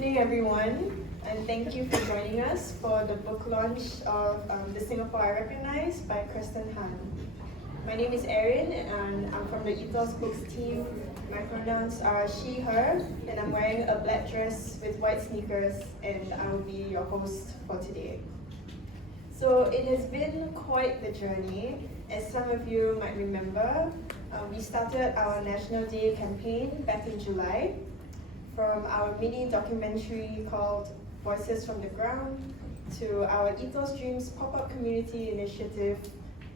evening, everyone, and thank you for joining us for the book launch of The Singapore I Recognize by Kirsten Han. My name is Erin, and I'm from the Ethos books team. My pronouns are she, her, and I'm wearing a black dress with white sneakers, and I will be your host for today. So it has been quite the journey. As some of you might remember, we started our National Day campaign back in July. From our mini documentary called Voices from the Ground, to our Ethos Dreams pop-up community initiative,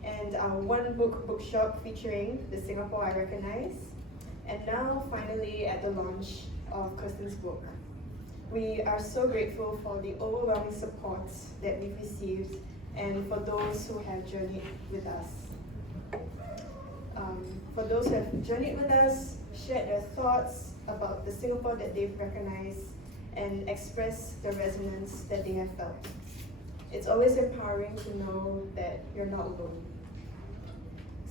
and our one book bookshop featuring The Singapore I Recognize, and now finally at the launch of Kirsten's book. We are so grateful for the overwhelming support that we've received and for those who have journeyed with us. For those who have journeyed with us, shared their thoughts about the Singapore that they've recognized, and expressed the resonance that they have felt. It's always empowering to know that you're not alone.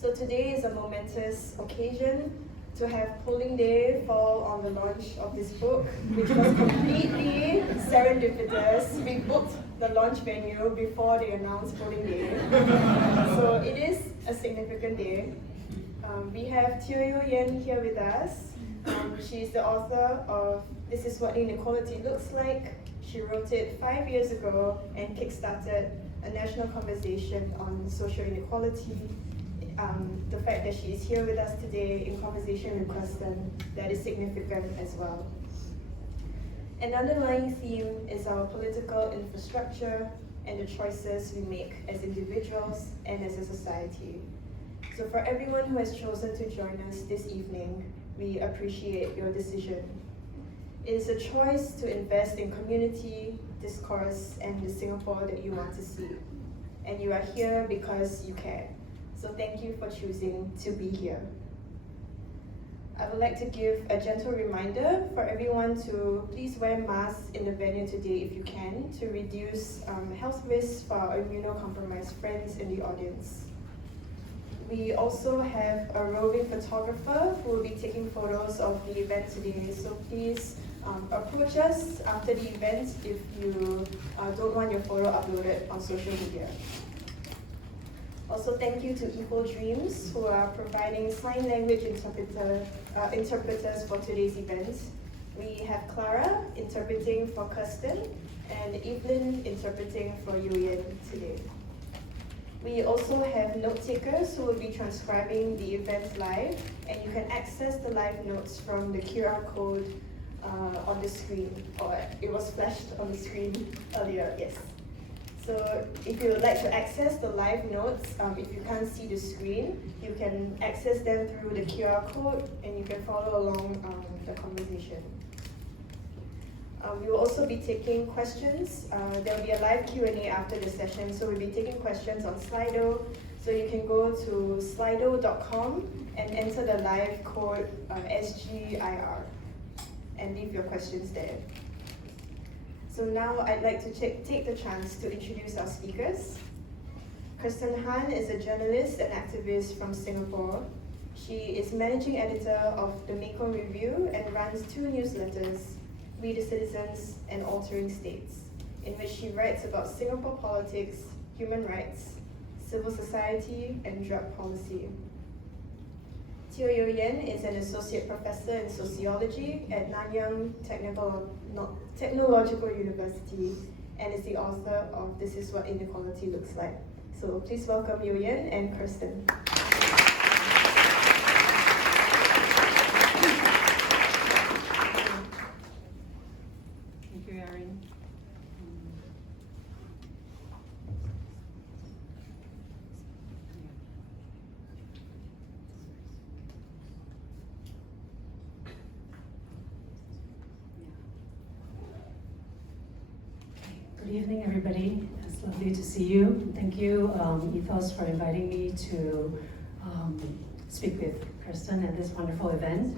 So today is a momentous occasion to have polling day fall on the launch of this book, which was completely serendipitous. We booked the launch venue before they announced polling day. So it is a significant day. We have Teo You Yenn here with us. She's the author of This Is What Inequality Looks Like. She wrote it 5 years ago and kickstarted a national conversation on social inequality. The fact that she is here with us today in conversation with Kirsten, that is significant as well. An underlying theme is our political infrastructure and the choices we make as individuals and as a society. So for everyone who has chosen to join us this evening, we appreciate your decision. It is a choice to invest in community, discourse, and the Singapore that you want to see. And you are here because you care. So thank you for choosing to be here. I would like to give a gentle reminder for everyone to please wear masks in the venue today if you can, to reduce health risks for our immunocompromised friends in the audience. We also have a roving photographer who will be taking photos of the event today, so please approach us after the event if you don't want your photo uploaded on social media. Also, thank you to Equal Dreams, who are providing sign language interpreters for today's event. We have Clara interpreting for Kirsten, and Evelyn interpreting for You Yenn today. We also have note takers who will be transcribing the event live, and you can access the live notes from the QR code on the screen, or it was flashed on the screen earlier, yes. So if you would like to access the live notes, if you can't see the screen, you can access them through the QR code and you can follow along the conversation. We will also be taking questions. There will be a live Q&A after the session, so we'll be taking questions on Slido. So you can go to slido.com and enter the live code SGIR and leave your questions there. So now I'd like to take the chance to introduce our speakers. Kirsten Han is a journalist and activist from Singapore. She is managing editor of the Mekong Review and runs 2 newsletters, We the Citizens and Altering States, in which she writes about Singapore politics, human rights, civil society, and drug policy. Teo You Yenn is an associate professor in sociology at Nanyang Technological University and is the author of This Is What Inequality Looks Like. So please welcome You Yenn and Kirsten. Thank you, Erin. Good evening, everybody. It's lovely to see you. Thank you, Ethos, for inviting me to speak with Kirsten at this wonderful event.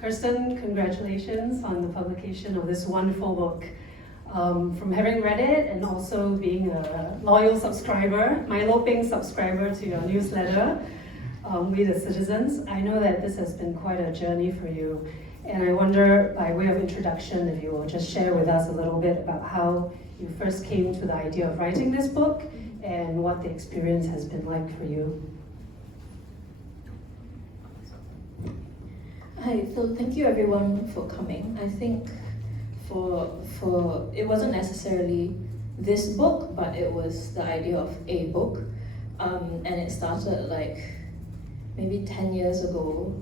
Kirsten, congratulations on the publication of this wonderful book. From having read it and also being a loyal subscriber, myloping subscriber to your newsletter, We the Citizens, I know that this has been quite a journey for you. And I wonder, by way of introduction, if you will just share with us a little bit about how you first came to the idea of writing this book and what the experience has been like for you. Hi, so thank you everyone for coming. I think for it wasn't necessarily this book, but it was the idea of a book. And it started like maybe 10 years ago,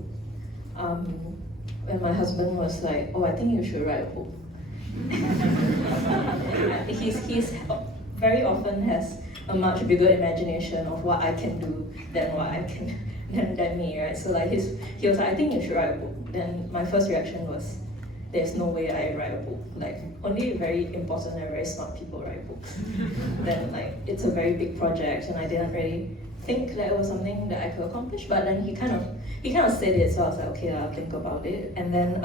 when my husband was like, oh, I think you should write a book. he's very often has a much bigger imagination of what I can do than what I can than me, right? So like he was like, I think you should write a book. Then my first reaction was, there's no way I write a book. Like only very important and very smart people write books. Then like it's a very big project, and I didn't really think that it was something that I could accomplish. But then he kind of said it, so I was like, okay, I'll think about it. And then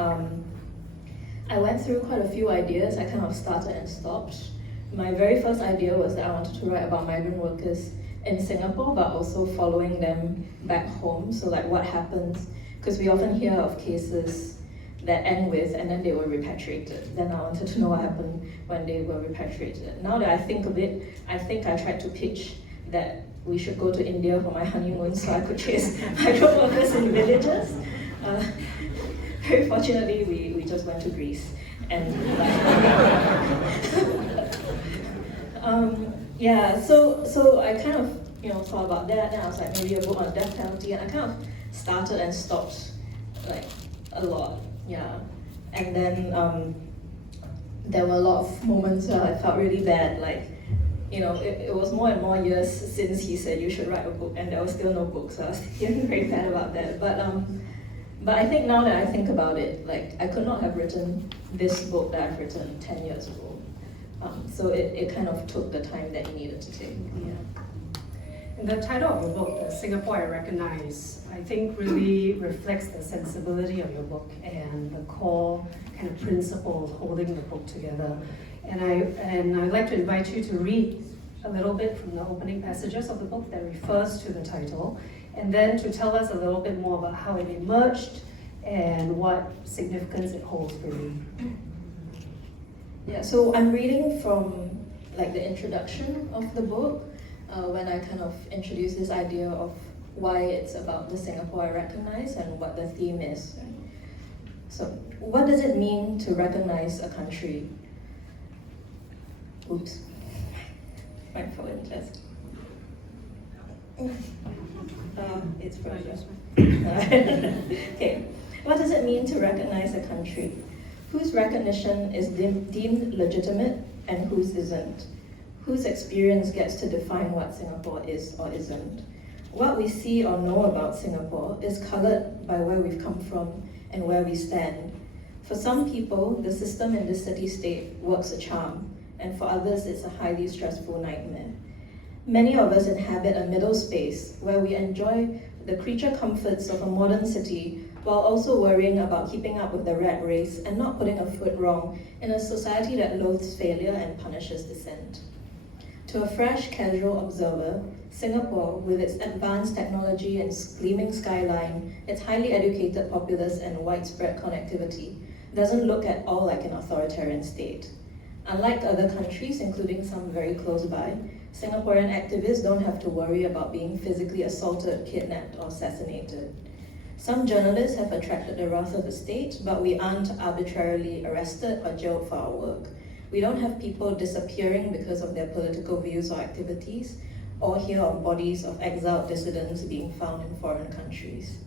I went through quite a few ideas. I kind of started and stopped. My very first idea was that I wanted to write about migrant workers in Singapore, but also following them back home. So like what happens, because we often hear of cases that end with, and then they were repatriated. Then I wanted to know what happened when they were repatriated. Now that I think of it, I think I tried to pitch that we should go to India for my honeymoon so I could chase migrant workers in villages. Very fortunately, we just went to Greece. And yeah, so I kind of thought about that, and I was like, maybe a book on death penalty, and I kind of started and stopped like a lot, yeah. And then there were a lot of moments where I felt really bad, like, it was more and more years since he said you should write a book, and there was still no book, so I was feeling very bad about that. But I think now that I think about it, like I could not have written this book that I've written 10 years ago. So it kind of took the time that it needed to take. Yeah. And the title of your book, Singapore I Recognize, I think really reflects the sensibility of your book and the core kind of principles holding the book together. And I'd like to invite you to read a little bit from the opening passages of the book that refers to the title, and then to tell us a little bit more about how it emerged and what significance it holds for you. Yeah, so I'm reading from like the introduction of the book, when I kind of introduce this idea of why it's about the Singapore I recognize and what the theme is. So, what does it mean to recognize a country? Oops, my phone just. It's frozen. Okay, what does it mean to recognize a country? Whose recognition is deemed legitimate and whose isn't? Whose experience gets to define what Singapore is or isn't? What we see or know about Singapore is colored by where we've come from and where we stand. For some people, the system in this city-state works a charm, and for others, it's a highly stressful nightmare. Many of us inhabit a middle space where we enjoy the creature comforts of a modern city while also worrying about keeping up with the rat race and not putting a foot wrong in a society that loathes failure and punishes dissent. To a fresh, casual observer, Singapore, with its advanced technology and gleaming skyline, its highly educated populace and widespread connectivity, doesn't look at all like an authoritarian state. Unlike other countries, including some very close by, Singaporean activists don't have to worry about being physically assaulted, kidnapped, or assassinated. Some journalists have attracted the wrath of the state, but we aren't arbitrarily arrested or jailed for our work. We don't have people disappearing because of their political views or activities, or hear of bodies of exiled dissidents being found in foreign countries.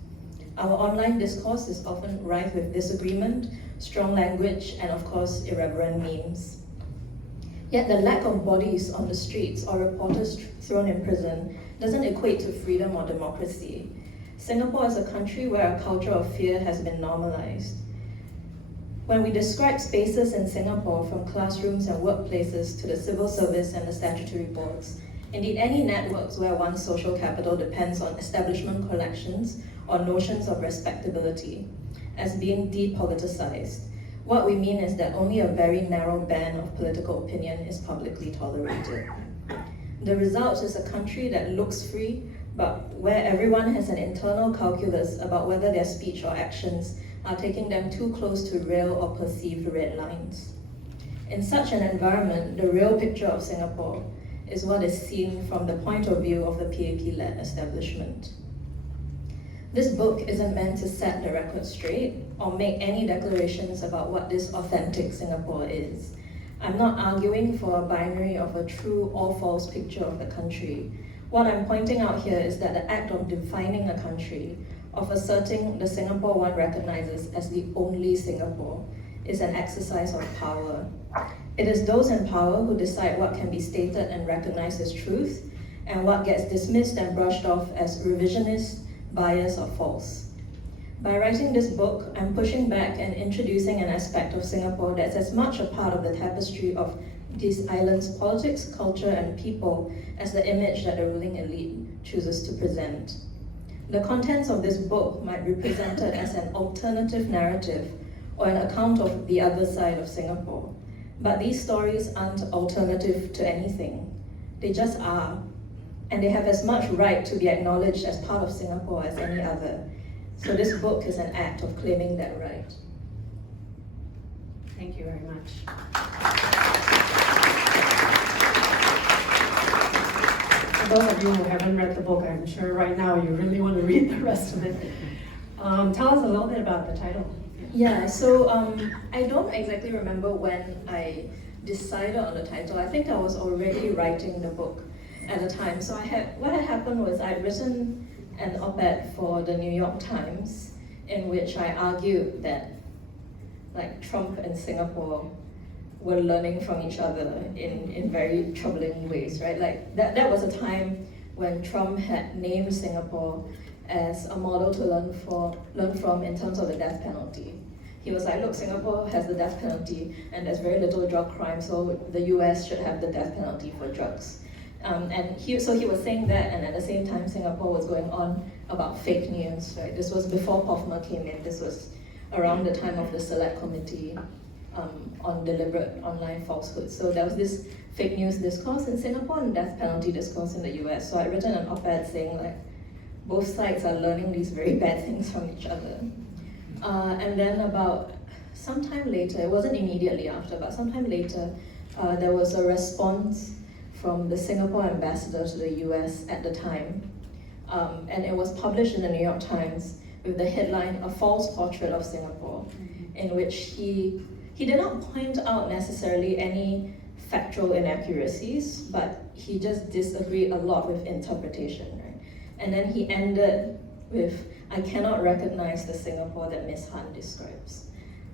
Our online discourse is often rife with disagreement, strong language, and of course, irreverent memes. Yet the lack of bodies on the streets or reporters thrown in prison doesn't equate to freedom or democracy. Singapore is a country where a culture of fear has been normalized. When we describe spaces in Singapore, from classrooms and workplaces to the civil service and the statutory boards, indeed any networks where one's social capital depends on establishment collections or notions of respectability, as being depoliticized, what we mean is that only a very narrow band of political opinion is publicly tolerated. The result is a country that looks free, but where everyone has an internal calculus about whether their speech or actions are taking them too close to real or perceived red lines. In such an environment, the real picture of Singapore is what is seen from the point of view of the PAP-led establishment. This book isn't meant to set the record straight or make any declarations about what this authentic Singapore is. I'm not arguing for a binary of a true or false picture of the country. What I'm pointing out here is that the act of defining a country, of asserting the Singapore one recognizes as the only Singapore, is an exercise of power. It is those in power who decide what can be stated and recognized as truth, and what gets dismissed and brushed off as revisionist, biased, or false. By writing this book, I'm pushing back and introducing an aspect of Singapore that's as much a part of the tapestry of this island's politics, culture, and people as the image that the ruling elite chooses to present. The contents of this book might be presented as an alternative narrative or an account of the other side of Singapore. But these stories aren't alternative to anything. They just are. And they have as much right to be acknowledged as part of Singapore as any other. So this book is an act of claiming that right. Thank you very much. For those of you who haven't read the book, I'm sure right now you really want to read the rest of it. Tell us a little bit about the title. Yeah, so I don't exactly remember when I decided on the title. I think I was already writing the book at the time. So what had happened was I'd written an op-ed for the New York Times in which I argued that Trump and Singapore were learning from each other in very troubling ways, right? That was a time when Trump had named Singapore as a model to learn from in terms of the death penalty. He was like, look, Singapore has the death penalty and there's very little drug crime, so the US should have the death penalty for drugs. So he was saying that, and at the same time Singapore was going on about fake news, right? This was before Hoffman came in. This was around the time of the Select Committee on deliberate online falsehoods. So there was this fake news discourse in Singapore and death penalty discourse in the US. So I'd written an op-ed saying both sides are learning these very bad things from each other. And then about sometime later, it wasn't immediately after, but sometime later, there was a response from the Singapore ambassador to the US at the time. And it was published in the New York Times with the headline, "A False Portrait of Singapore," in which he did not point out necessarily any factual inaccuracies, but he just disagreed a lot with interpretation, right? And then he ended with, "I cannot recognize the Singapore that Ms. Han describes."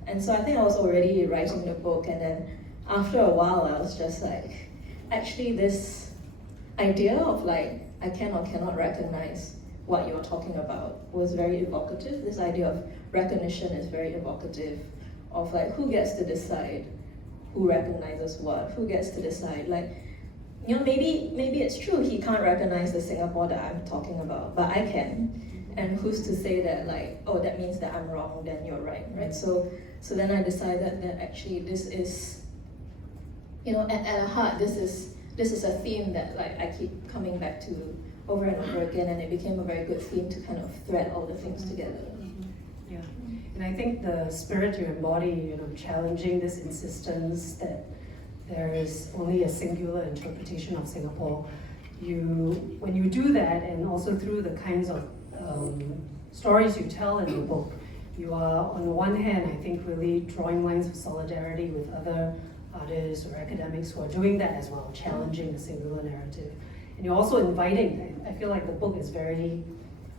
And so I think I was already writing the book, and then after a while I was just like, actually this idea of I can or cannot recognize what you're talking about was very evocative. This idea of recognition is very evocative of who gets to decide who recognizes what, who gets to decide maybe it's true he can't recognize the Singapore that I'm talking about, but I can. And who's to say that oh, that means that I'm wrong, then you're right? So then I decided that actually this is, at the heart, this is a theme that I keep coming back to over and over again, and it became a very good theme to kind of thread all the things together. Yeah, and I think the spirit you embody, challenging this insistence that there is only a singular interpretation of Singapore, when you do that, and also through the kinds of stories you tell in the book, you are on the one hand, I think, really drawing lines of solidarity with other artists or academics who are doing that as well, challenging the singular narrative. And you're also inviting, I feel like the book is very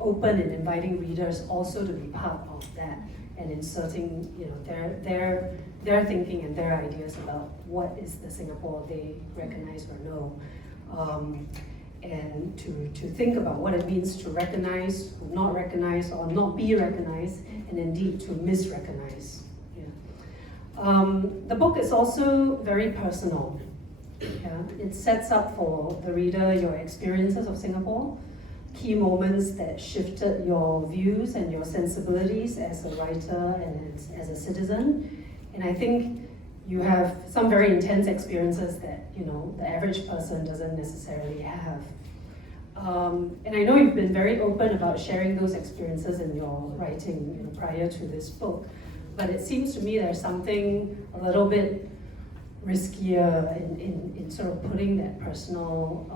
open in inviting readers also to be part of that and inserting their thinking and their ideas about what is the Singapore they recognize or know. And to think about what it means to recognize, not recognize, or not be recognized, and indeed to misrecognize. The book is also very personal. It sets up for the reader your experiences of Singapore, key moments that shifted your views and your sensibilities as a writer and as a citizen. And I think you have some very intense experiences that the average person doesn't necessarily have. And I know you've been very open about sharing those experiences in your writing, prior to this book. But it seems to me there's something a little bit riskier in sort of putting that personal,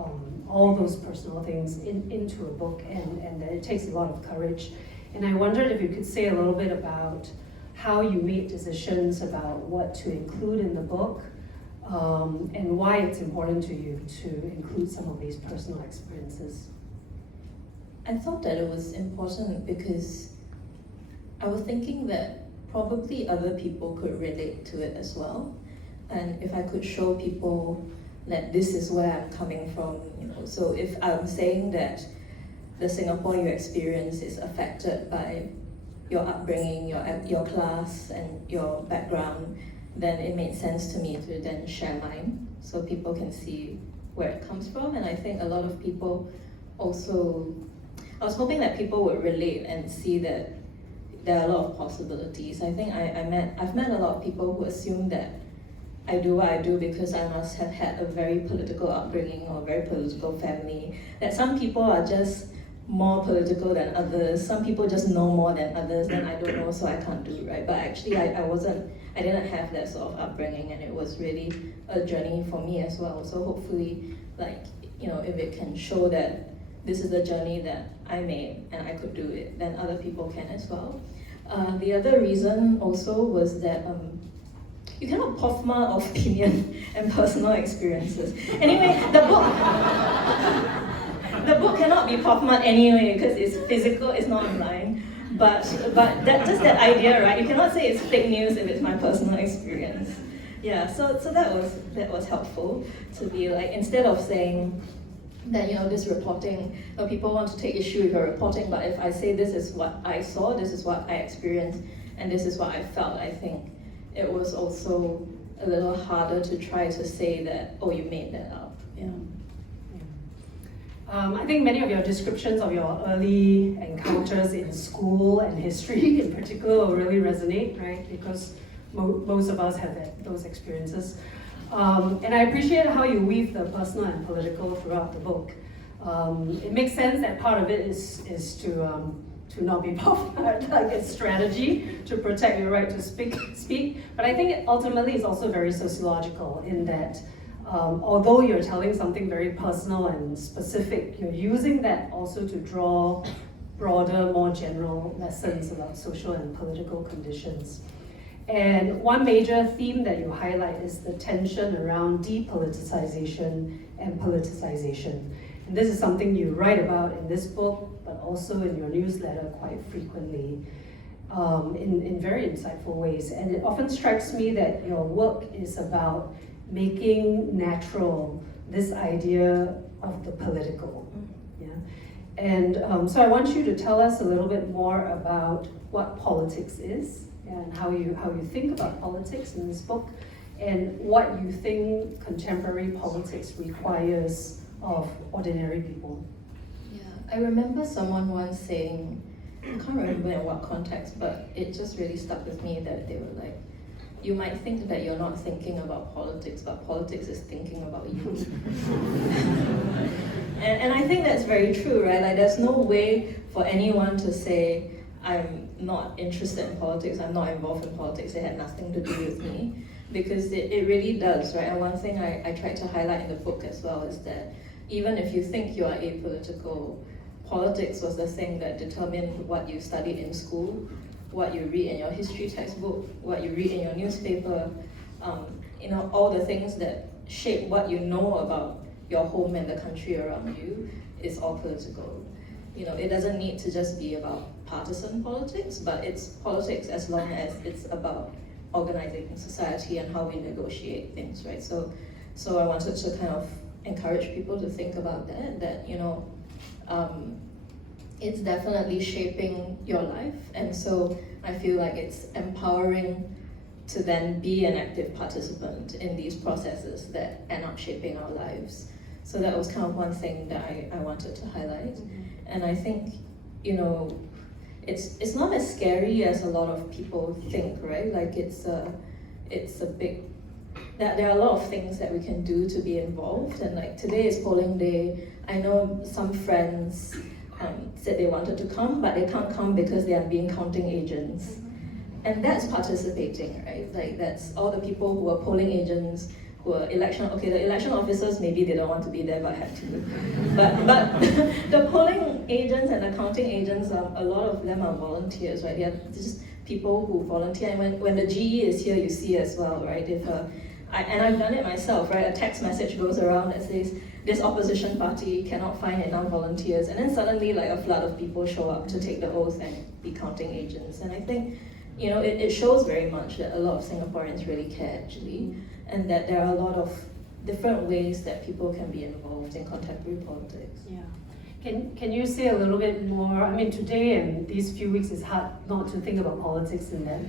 all those personal things into a book, and that it takes a lot of courage. And I wondered if you could say a little bit about how you made decisions about what to include in the book, and why it's important to you to include some of these personal experiences. I thought that it was important because I was thinking that probably other people could relate to it as well. And if I could show people that this is where I'm coming from, so if I'm saying that the Singapore you experience is affected by your upbringing, your class, and your background, then it made sense to me to then share mine so people can see where it comes from. And I think a lot of people also, I was hoping that people would relate and see that there are a lot of possibilities. I think I've met a lot of people who assume that I do what I do because I must have had a very political upbringing or a very political family, that some people are just more political than others, some people just know more than others, then I don't know, so I can't do it, right? But actually I didn't have that sort of upbringing, and it was really a journey for me as well. So hopefully, if it can show that this is the journey that I made and I could do it, then other people can as well. The other reason also was that you cannot POFMA opinion and personal experiences. Anyway, the book cannot be POFMA anyway because it's physical, it's not online. But that idea, right? You cannot say it's fake news if it's my personal experience. Yeah, so that was helpful to be like, instead of saying that this reporting, people want to take issue with your reporting, but if I say this is what I saw, this is what I experienced, and this is what I felt, I think it was also a little harder to try to say that, oh, you made that up. Yeah. I think many of your descriptions of your early encounters in school and history in particular will really resonate, right? Because most of us have those experiences. And I appreciate how you weave the personal and political throughout the book. It makes sense that part of it is to not be puffed, like a strategy to protect your right to speak. But I think ultimately it's also very sociological in that although you're telling something very personal and specific, you're using that also to draw broader, more general lessons about social and political conditions. And one major theme that you highlight is the tension around depoliticization and politicization. And this is something you write about in this book, but also in your newsletter quite frequently, in very insightful ways. And it often strikes me that your work is about making natural this idea of the political. Yeah? And so I want you to tell us a little bit more about what politics is, and how you think about politics in this book, and what you think contemporary politics requires of ordinary people. Yeah, I remember someone once saying, I can't remember in what context, but it just really stuck with me that they were like, you might think that you're not thinking about politics, but politics is thinking about you. and I think that's very true, right? Like, there's no way for anyone to say, I'm not interested in politics, I'm not involved in politics, it had nothing to do with me, because it really does, right? And one thing I tried to highlight in the book as well is that even if you think you are apolitical, politics was the thing that determined what you studied in school, what you read in your history textbook, what you read in your newspaper, all the things that shape what you know about your home and the country around you is all political. It doesn't need to just be about partisan politics, but it's politics as long as it's about organizing society and how we negotiate things, right? So I wanted to kind of encourage people to think about that it's definitely shaping your life, and so I feel like it's empowering to then be an active participant in these processes that end up shaping our lives. So that was kind of one thing that I wanted to highlight. And I think, it's not as scary as a lot of people think, right? Like it's a big, there are a lot of things that we can do to be involved. And like today is polling day. I know some friends said they wanted to come, but they can't come because they are being counting agents. And that's participating, right? Like that's all the people who are polling agents, who are the election officers, maybe they don't want to be there but have to. But the polling agents and the counting agents, a lot of them are volunteers, right? They are just people who volunteer. And when the GE is here, you see as well, right? If and I've done it myself, right? A text message goes around that says, this opposition party cannot find enough volunteers. And then suddenly like a flood of people show up to take the oath and be counting agents. And I think, it shows very much that a lot of Singaporeans really care actually, and that there are a lot of different ways that people can be involved in contemporary politics. Yeah. Can you say a little bit more? I mean, today and these few weeks, it's hard not to think about politics in that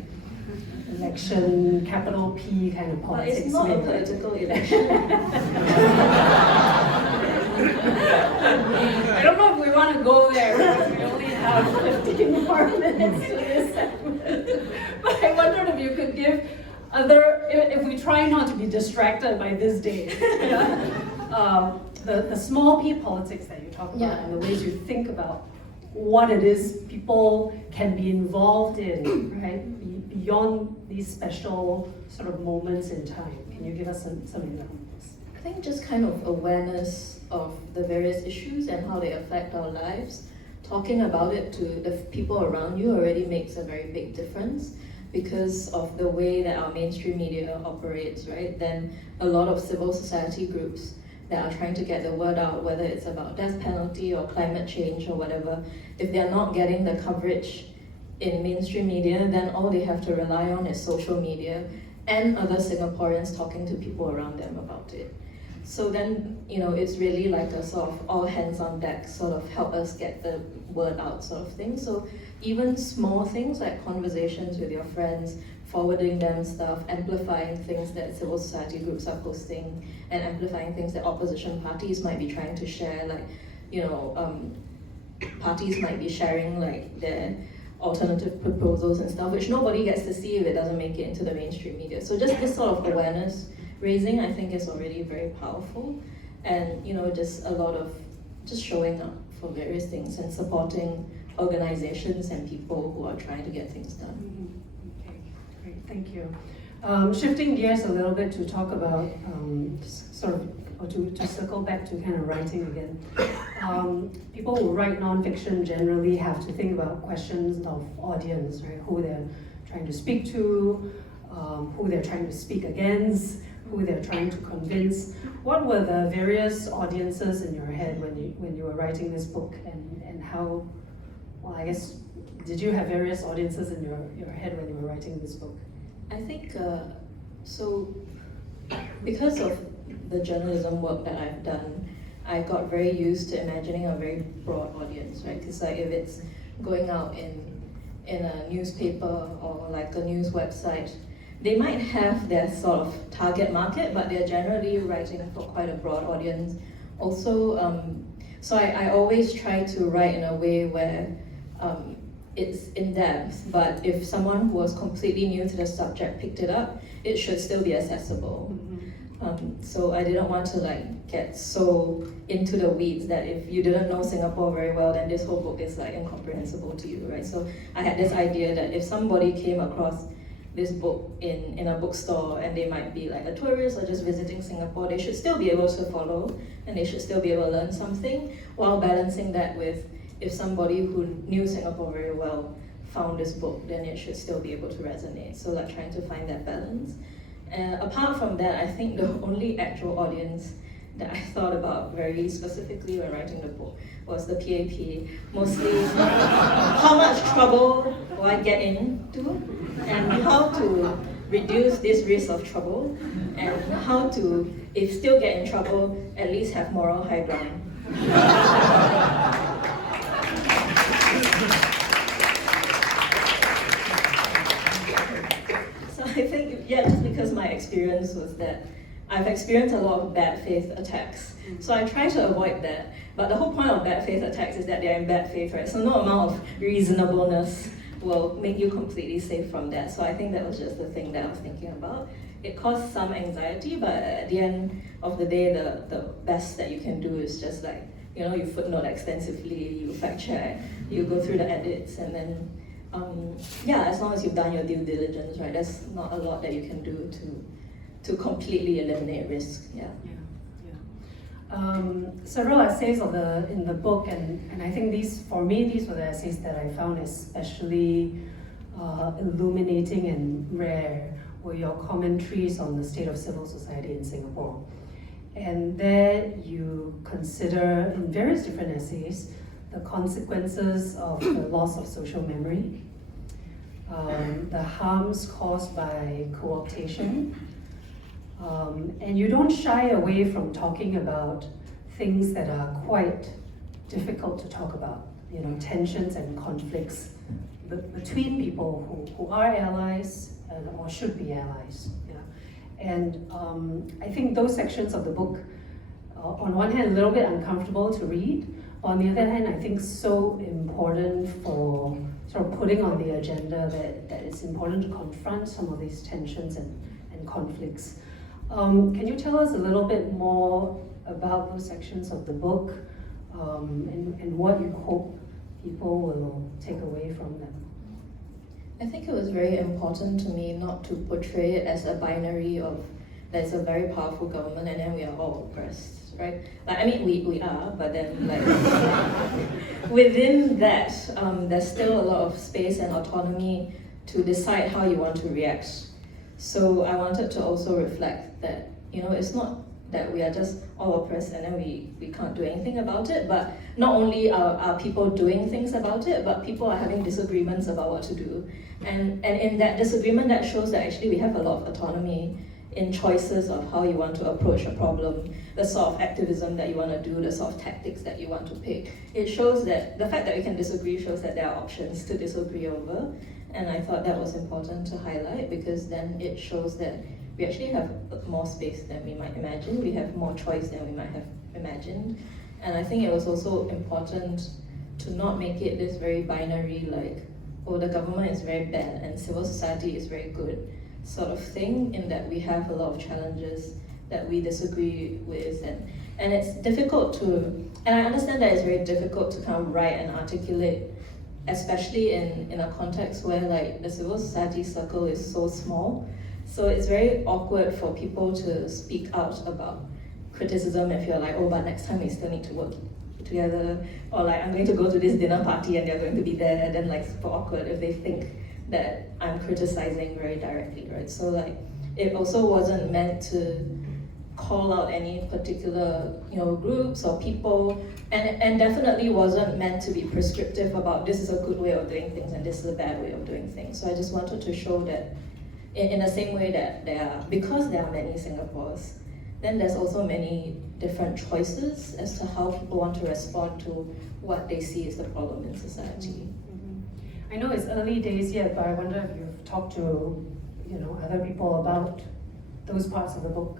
election, capital P kind of politics. But it's not a political election. I don't know if we want to go there because we only have 15 more minutes to this segment. But I wondered if you could give if we try not to be distracted by this day, the small P politics that you talk about and the ways you think about what it is people can be involved in, right? Beyond these special sort of moments in time. Can you give us some examples? I think just kind of awareness of the various issues and how they affect our lives. Talking about it to the people around you already makes a very big difference because of the way that our mainstream media operates, right? Then a lot of civil society groups that are trying to get the word out, whether it's about death penalty or climate change or whatever, if they're not getting the coverage in mainstream media, then all they have to rely on is social media and other Singaporeans talking to people around them about it. So then, it's really like a sort of all hands on deck, sort of help us get the word out sort of thing. So even small things like conversations with your friends, forwarding them stuff, amplifying things that civil society groups are posting, and amplifying things that opposition parties might be trying to share, like, parties might be sharing like their alternative proposals and stuff, which nobody gets to see if it doesn't make it into the mainstream media. So just this sort of awareness raising, I think, is already very powerful, and just a lot of just showing up for various things and supporting organizations and people who are trying to get things done. Mm-hmm. Okay, great, thank you. Shifting gears a little bit to talk about or to circle back to kind of writing again. People who write nonfiction generally have to think about questions of audience, right? Who they're trying to speak to, who they're trying to speak against, who they're trying to convince. What were the various audiences in your head when you were writing this book, and how? Well, I guess, did you have various audiences in your head when you were writing this book? I think so. Because of the journalism work that I've done, I got very used to imagining a very broad audience, right? Because like if it's going out in a newspaper or like a news website, they might have their sort of target market, but they're generally writing for quite a broad audience. Also, so I always try to write in a way where it's in depth, but if someone who was completely new to the subject picked it up, it should still be accessible. So I didn't want to like get so into the weeds that if you didn't know Singapore very well, then this whole book is like incomprehensible to you, right? So I had this idea that if somebody came across this book in a bookstore and they might be like a tourist or just visiting Singapore, they should still be able to follow and they should still be able to learn something, while balancing that with if somebody who knew Singapore very well found this book, then it should still be able to resonate. So like trying to find that balance. Apart from that, I think the only actual audience that I thought about very specifically when writing the book was the PAP. Mostly how much trouble will I get into, and how to reduce this risk of trouble, and how to, if still get in trouble, at least have moral high ground. So I think, just because my experience was that I've experienced a lot of bad faith attacks. So I try to avoid that. But the whole point of bad faith attacks is that they're in bad faith, right? So no amount of reasonableness will make you completely safe from that. So I think that was just the thing that I was thinking about. It caused some anxiety, but at the end of the day, the best that you can do is just like, you footnote extensively, you fact check, you go through the edits, and then as long as you've done your due diligence, right? There's not a lot that you can do to completely eliminate risk. Several essays in the book, and I think these were the essays that I found especially illuminating and rare, were your commentaries on the state of civil society in Singapore. And there you consider, in various different essays, the consequences of the loss of social memory, the harms caused by co-optation, and you don't shy away from talking about things that are quite difficult to talk about, tensions and conflicts between people who are allies or should be allies. And I think those sections of the book, on one hand, a little bit uncomfortable to read. On the other hand, I think so important for sort of putting on the agenda that it's important to confront some of these tensions and conflicts. Can you tell us a little bit more about those sections of the book and what you hope people will take away from them? I think it was very important to me not to portray it as a binary of there's a very powerful government and then we are all oppressed, right? We are, but then within that, there's still a lot of space and autonomy to decide how you want to react. So I wanted to also reflect that, it's not that we are just all oppressed and then we can't do anything about it, but not only are people doing things about it, but people are having disagreements about what to do. And in that disagreement, that shows that actually we have a lot of autonomy in choices of how you want to approach a problem, the sort of activism that you want to do, the sort of tactics that you want to pick. It shows that the fact that we can disagree shows that there are options to disagree over. And I thought that was important to highlight because then it shows that we actually have more space than we might imagine. We have more choice than we might have imagined. And I think it was also important to not make it this very binary, like, oh, the government is very bad and civil society is very good sort of thing, in that we have a lot of challenges that we disagree with. And it's difficult to, and I understand that it's very difficult to kind of write and articulate, especially in a context where like the civil society circle is so small. So it's very awkward for people to speak out about criticism if you're like, oh, but next time we still need to work together, or like I'm going to go to this dinner party and they're going to be there, and then like super awkward if they think that I'm criticizing very directly, right? So like it also wasn't meant to call out any particular groups or people, and definitely wasn't meant to be prescriptive about this is a good way of doing things and this is a bad way of doing things. So I just wanted to show that in the same way that because there are many Singapores, then there's also many different choices as to how people want to respond to what they see as the problem in society. I know it's early days yet, but I wonder if you've talked to other people about those parts of the book.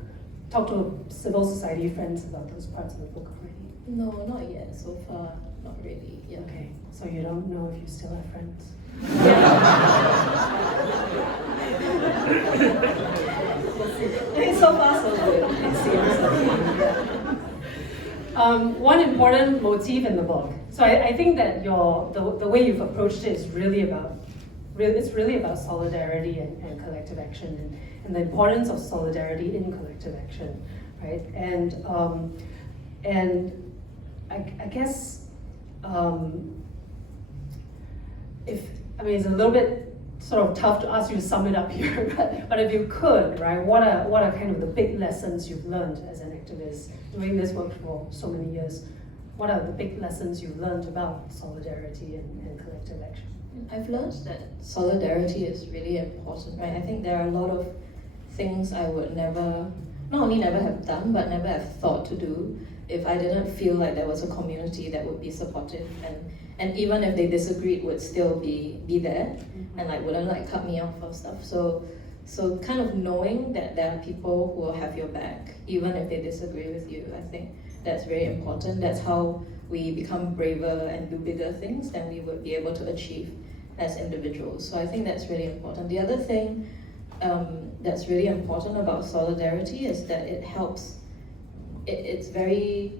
Talk to civil society friends about those parts of the book already? No, not yet. So far, not really. Yeah. Okay, so you don't know if you still have friends? So far, so good. It seems. One important motif in the book. So I think that the way you've approached it is really about solidarity and collective action and the importance of solidarity in collective action, right? And I guess it's a little bit sort of tough to ask you to sum it up here, but if you could, right? What are kind of the big lessons you've learned as an activist doing this work for so many years? What are the big lessons you've learned about solidarity and collective action? I've learned that solidarity is really important, right? I think there are a lot of things I would not only never have done, but never have thought to do if I didn't feel like there was a community that would be supportive and even if they disagreed would still be there and like wouldn't like cut me off or stuff. So kind of knowing that there are people who will have your back even if they disagree with you, I think that's very important. That's how we become braver and do bigger things than we would be able to achieve as individuals. So I think that's really important. The other thing that's really important about solidarity is that it helps. It's very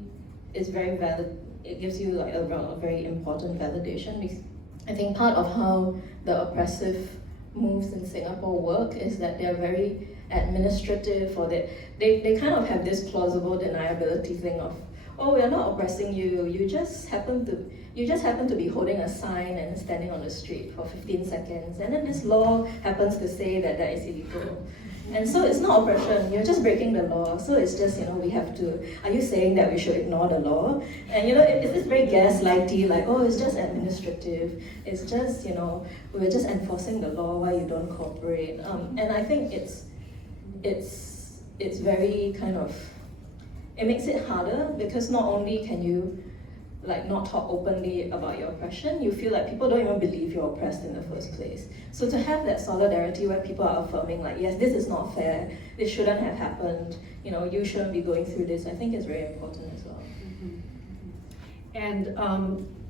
it gives you like a very important validation. Because I think part of how the oppressive moves in Singapore work is that they're very administrative, or they kind of have this plausible deniability thing of, oh, we're not oppressing you, you just happen to be holding a sign and standing on the street for 15 seconds, and then this law happens to say that that is illegal. And so it's not oppression, you're just breaking the law. So it's just, we have to, are you saying that we should ignore the law? And it's this very gaslighty, like, oh, it's just administrative. It's just, we're just enforcing the law while you don't cooperate. And I think it's very kind of, it makes it harder, because not only can you not talk openly about your oppression, you feel like people don't even believe you're oppressed in the first place. So to have that solidarity where people are affirming yes, this is not fair, this shouldn't have happened, you shouldn't be going through this, I think is very important as well. And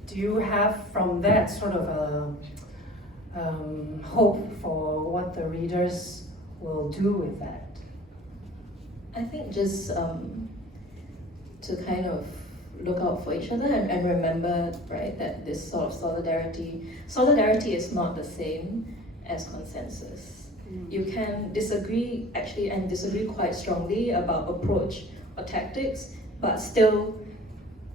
do you have from that sort of a hope for what the readers will do with that? I think just to kind of look out for each other and remember, right, that this sort of solidarity is not the same as consensus. You can disagree actually, and disagree quite strongly about approach or tactics, but still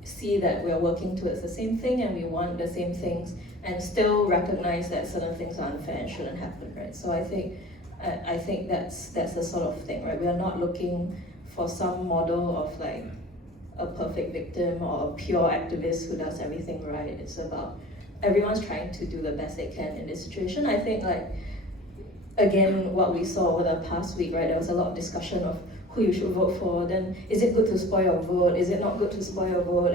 see that we're working towards the same thing and we want the same things, and still recognize that certain things are unfair and shouldn't happen, right? So I think that's the sort of thing, right? We are not looking for some model of a perfect victim or a pure activist who does everything right. It's about everyone's trying to do the best they can in this situation. I think again, what we saw over the past week, right, there was a lot of discussion of who you should vote for, then is it good to spoil your vote, is it not good to spoil your vote,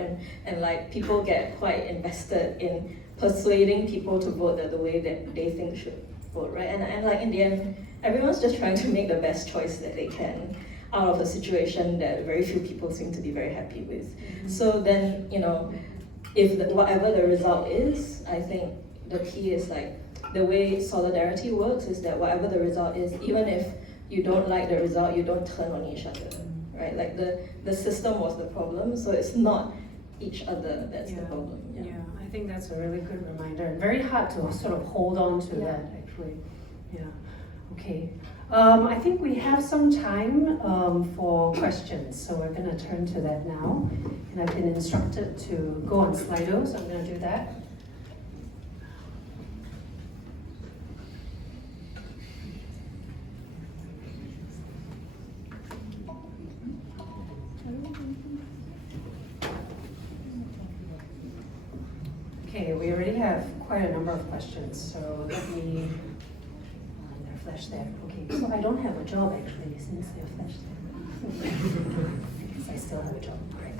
and people get quite invested in persuading people to vote the way that they think should vote, right? And in the end, everyone's just trying to make the best choice that they can out of a situation that very few people seem to be very happy with. Mm-hmm. So then, if whatever the result is, I think the key is the way solidarity works is that whatever the result is, even if you don't like the result, you don't turn on each other, right? The system was the problem, so it's not each other that's the problem. Yeah, I think that's a really good reminder, and very hard to sort of hold on to that actually. Yeah, okay. I think we have some time for questions, so we're going to turn to that now. And I've been instructed to go on Slido, so I'm going to do that. Okay, we already have quite a number of questions, so let me flash there. Okay, so I don't have a job actually since they're flashed there. Because I still have a job, right?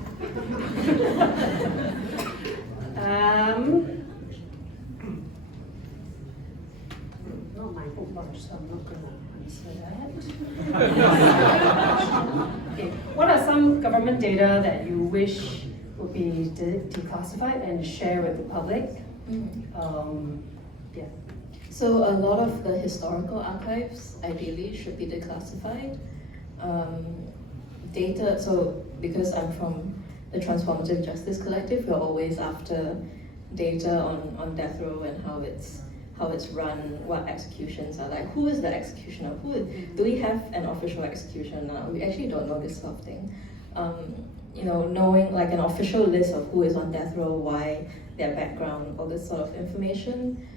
Not my book launch, so I'm not gonna answer that. Okay, what are some government data that you wish would be declassified and share with the public? Yeah. So a lot of the historical archives ideally should be declassified. Data, so because I'm from the Transformative Justice Collective, we're always after data on death row and how it's run, what executions are like, who is the executioner, do we have an official execution now? We actually don't know this sort of thing. Knowing an official list of who is on death row, why, their background, all this sort of information.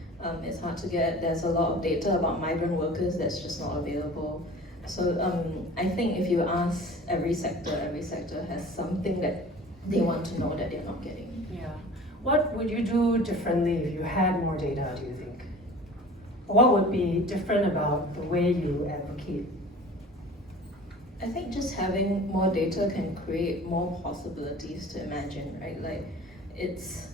It's hard to get. There's a lot of data about migrant workers that's just not available. So I think if you ask every sector has something that they want to know that they're not getting. Yeah. What would you do differently if you had more data, do you think? What would be different about the way you advocate? I think just having more data can create more possibilities to imagine, right? It's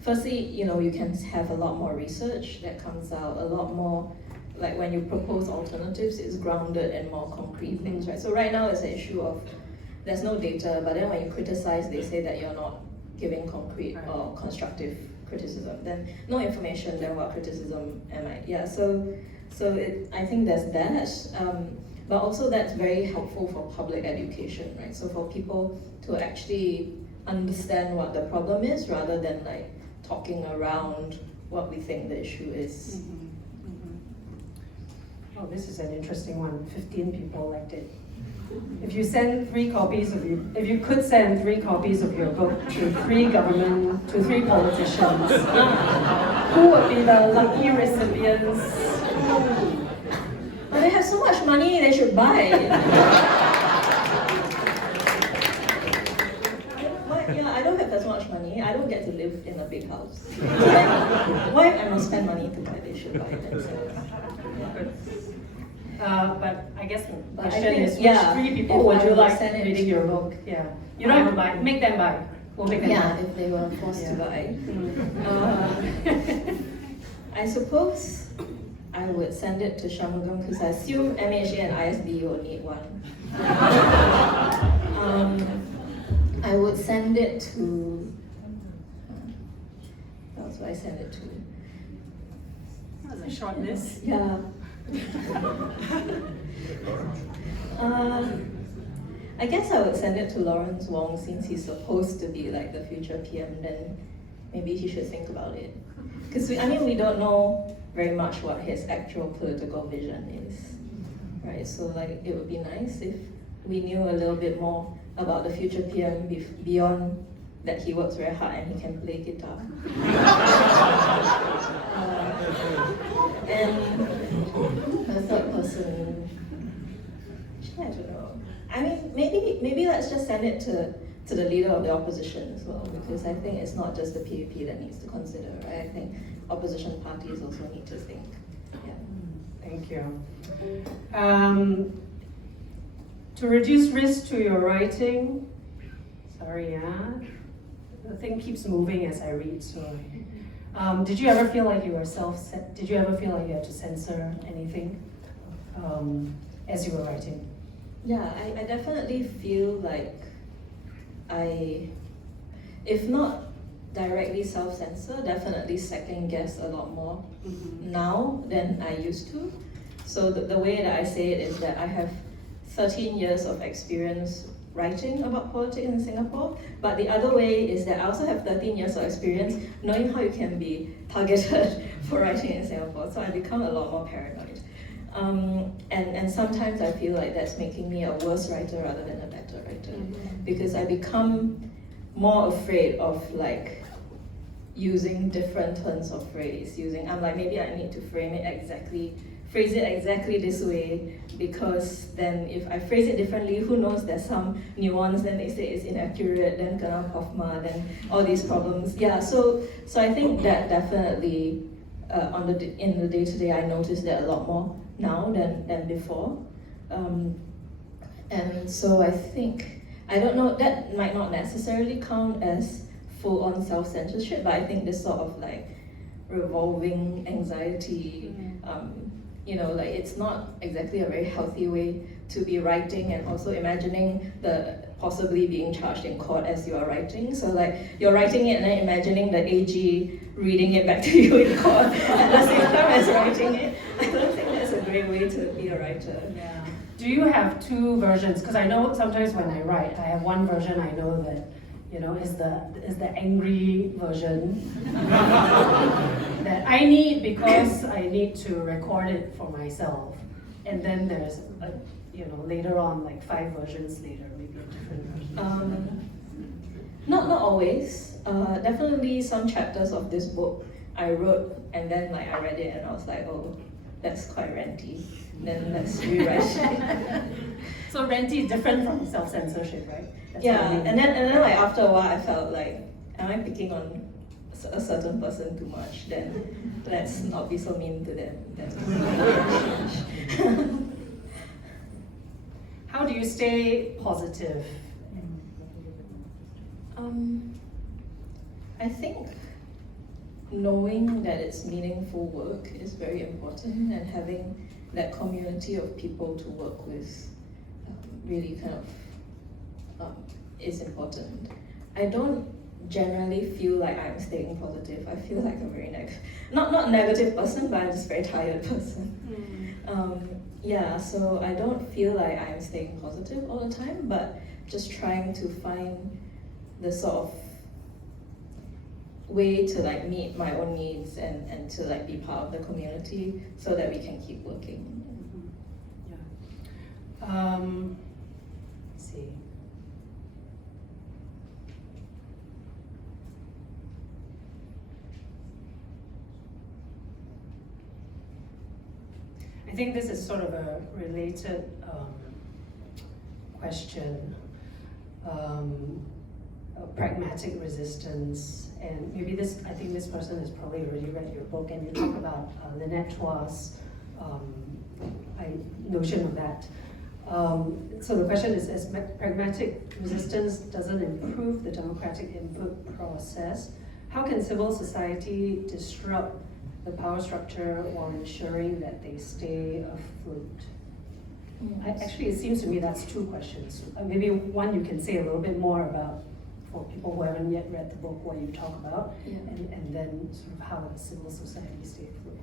firstly, you can have a lot more research that comes out, a lot more, when you propose alternatives, it's grounded in more concrete things, right? So right now it's an issue of there's no data, but then when you criticize, they say that you're not giving concrete or constructive criticism. Then no information, then what criticism am I? Yeah, so I think there's that. But also that's very helpful for public education, right? So for people to actually understand what the problem is rather than like talking around what we think the issue is. Oh, this is an interesting one. 15 people liked it. If you send 3 copies of you, if you could send 3 copies of your book to 3 politicians, who would be the lucky recipients? But they have so much money, they should buy it. I don't have as much money. I don't get to live in a big house. So then, why I must spend money to buy? They should buy it themselves. But I guess the But I question think, is, which 3 people would you like send it reading your book? Yeah, you don't have to buy. Make them buy. We'll make them Yeah, buy. if they were forced to Yeah. buy. I suppose I would send it to Shanmugam because I assume MHA and ISB will need one. I would send it to. Who else would I send it to? That's a short list. Yeah. I guess I would send it to Lawrence Wong since he's supposed to be like the future PM. Then maybe he should think about it. Because we don't know very much what his actual political vision is, right? So like it would be nice if we knew a little bit more about the future PM beyond that he works very hard and he can play guitar. And the third person, actually I don't know. I mean, maybe let's just send it to the leader of the opposition as well, because I think it's not just the PAP that needs to consider, right? I think opposition parties also need to think. Yeah. Thank you. To reduce risk to your writing, sorry, the thing keeps moving as I read, so. Did you ever feel like you were did you ever feel like you had to censor anything as you were writing? Yeah, I definitely feel like if not directly self-censor, definitely second guess a lot more now than I used to. So the way that I say it is that I have 13 years of experience writing about politics in Singapore, but the other way is that I also have 13 years of experience knowing how you can be targeted for writing in Singapore, so I become a lot more paranoid. And sometimes I feel like that's making me a worse writer rather than a better writer, because I become more afraid of like using different turns of phrase. I'm like, maybe I need to phrase it exactly this way, because then if I phrase it differently, who knows, there's some nuance, then they say it's inaccurate, then kena Hoffma, then all these problems. Yeah, so I think that definitely in the day-to-day I notice that a lot more now than before. And so I think, I don't know, that might not necessarily count as full-on self-censorship, but I think this sort of like revolving anxiety, like it's not exactly a very healthy way to be writing, and also imagining the possibly being charged in court as you are writing. So like you're writing it and then imagining the AG reading it back to you in court at the same time as writing it. I don't think that's a great way to be a writer. Yeah. Do you have 2 versions? Because I know sometimes when I write, I have one version I know that is the angry version that I need because I need to record it for myself. And then there's later on, like 5 versions later, maybe a different version. Not always. Definitely some chapters of this book I wrote and then like I read it and I was like, oh, that's quite ranty. Then let's rewrite it. So ranty is different from self-censorship, right? That's Yeah, what I mean. and then like after a while I felt like, am I picking on a certain person too much? Then let's not be so mean to them. How do you stay positive? I think knowing that it's meaningful work is very important, and having that community of people to work with really kind of is important. I don't generally feel like I'm staying positive. I feel like I'm very not negative person, but I'm just a very tired person. So I don't feel like I'm staying positive all the time, but just trying to find the sort of way to like meet my own needs and to like be part of the community so that we can keep working. Let's see. I think this is sort of a related question. Pragmatic resistance, and maybe I think this person has probably already read your book, and you talk about Lynette Tua's notion of that. So the question is, as pragmatic resistance doesn't improve the democratic input process, how can civil society disrupt the power structure while ensuring that they stay afloat? Actually, it seems to me that's two questions. Maybe one you can say a little bit more about, for people who haven't yet read the book, what you talk about, and then sort of how does civil society stay afloat.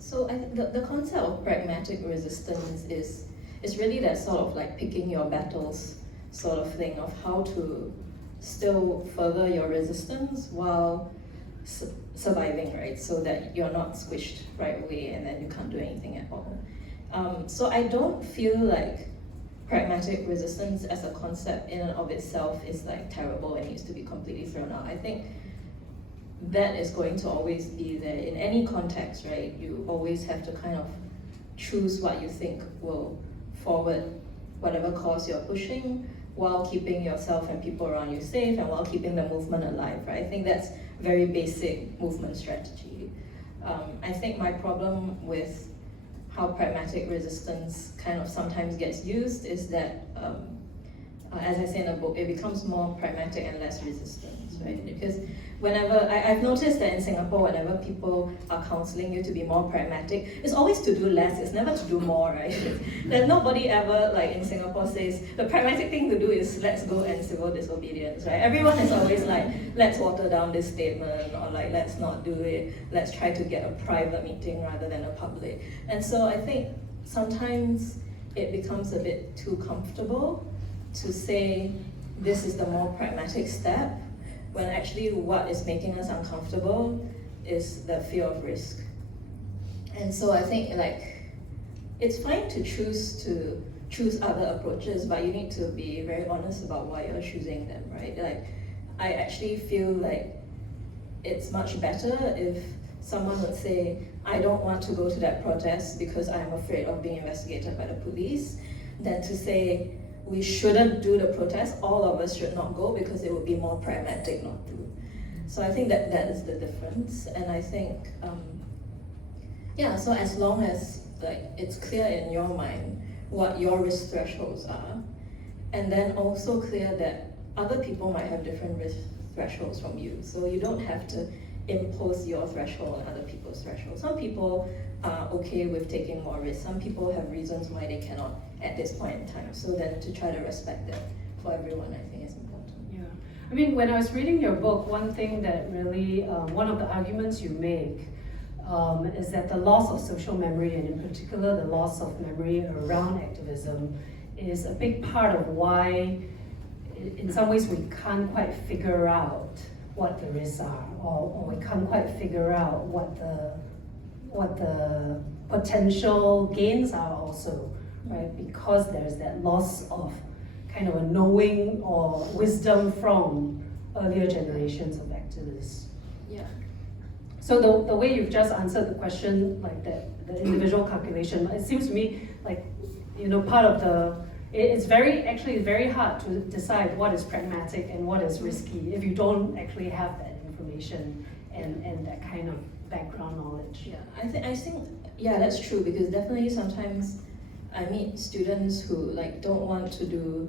So I think the concept of pragmatic resistance is really that sort of like picking your battles sort of thing, of how to still further your resistance while surviving, right? So that you're not squished right away and then you can't do anything at all. So I don't feel like pragmatic resistance as a concept in and of itself is like terrible and needs to be completely thrown out. I think that is going to always be there in any context, right? You always have to kind of choose what you think will forward whatever cause you're pushing while keeping yourself and people around you safe and while keeping the movement alive, right? I think that's very basic movement strategy. I think my problem with how pragmatic resistance kind of sometimes gets used is that, as I say in the book, it becomes more pragmatic and less resistance, right? Because whenever, I've noticed that in Singapore, whenever people are counseling you to be more pragmatic, it's always to do less, it's never to do more, right? There's nobody ever, like in Singapore, says, the pragmatic thing to do is let's go and civil disobedience, right? Everyone is always like, let's water down this statement, or like, let's not do it, let's try to get a private meeting rather than a public. And so I think sometimes it becomes a bit too comfortable to say, this is the more pragmatic step, when actually what is making us uncomfortable is the fear of risk. And so I think like, it's fine to choose other approaches, but you need to be very honest about why you're choosing them, right? Like, I actually feel like it's much better if someone would say, I don't want to go to that protest because I'm afraid of being investigated by the police, than to say, we shouldn't do the protest, all of us should not go because it would be more pragmatic not to. So I think that is the difference. And I think, so as long as like it's clear in your mind what your risk thresholds are, and then also clear that other people might have different risk thresholds from you. So you don't have to impose your threshold on other people's threshold. Some people are okay with taking more risks. Some people have reasons why they cannot at this point in time. So then to try to respect that for everyone, I think is important. Yeah, I mean, when I was reading your book, one thing that really, one of the arguments you make is that the loss of social memory, and in particular the loss of memory around activism, is a big part of why, in some ways, we can't quite figure out what the risks are, or we can't quite figure out what the potential gains are also, right? Because there's that loss of kind of a knowing or wisdom from earlier generations of activists. Yeah. So the way you've just answered the question, like the individual calculation, it seems to me like, part of it's very hard to decide what is pragmatic and what is risky if you don't actually have that information and that kind of background knowledge. Yeah, I think that's true, because definitely sometimes I meet students who like don't want to do,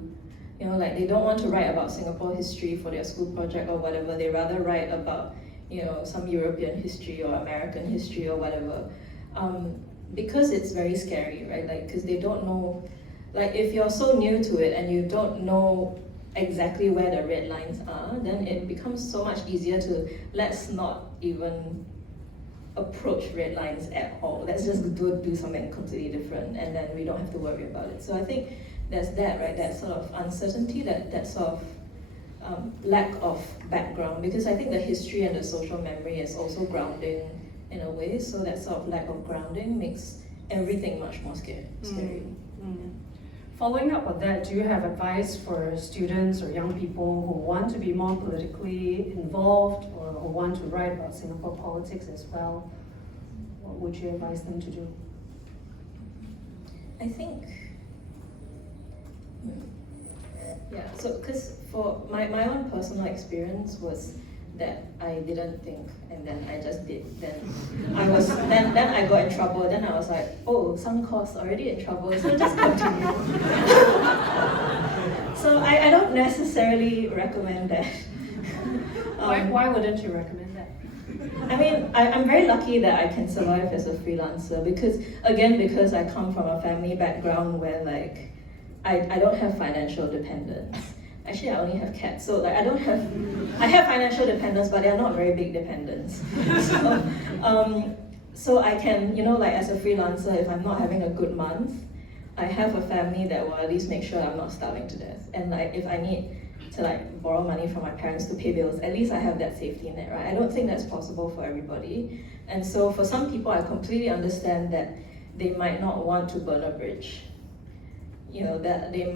they don't want to write about Singapore history for their school project or whatever. They rather write about, some European history or American history or whatever, because it's very scary, right? Like, because they don't know. Like, if you're so new to it and you don't know exactly where the red lines are, then it becomes so much easier to, let's not even approach red lines at all. Let's just do something completely different, and then we don't have to worry about it. So I think there's that, right? That sort of uncertainty, that sort of lack of background, because I think the history and the social memory is also grounding in a way, so that sort of lack of grounding makes everything much more scary. Following up on that, do you have advice for students or young people who want to be more politically involved or who want to write about Singapore politics as well? What would you advise them to do? I think, so because for my own personal experience was that I didn't think, and then I just did. Then I got in trouble. Then I was like, oh, some course already in trouble, so just continue. So I don't necessarily recommend that. Why wouldn't you recommend that? I mean, I'm very lucky that I can survive as a freelancer because I come from a family background where like I don't have financial dependence. Actually, I only have cats, so like I have financial dependence, but they're not very big dependence. So I can, like as a freelancer, if I'm not having a good month, I have a family that will at least make sure I'm not starving to death. And like if I need to like borrow money from my parents to pay bills, at least I have that safety net, right? I don't think that's possible for everybody. And so for some people, I completely understand that they might not want to burn a bridge. That they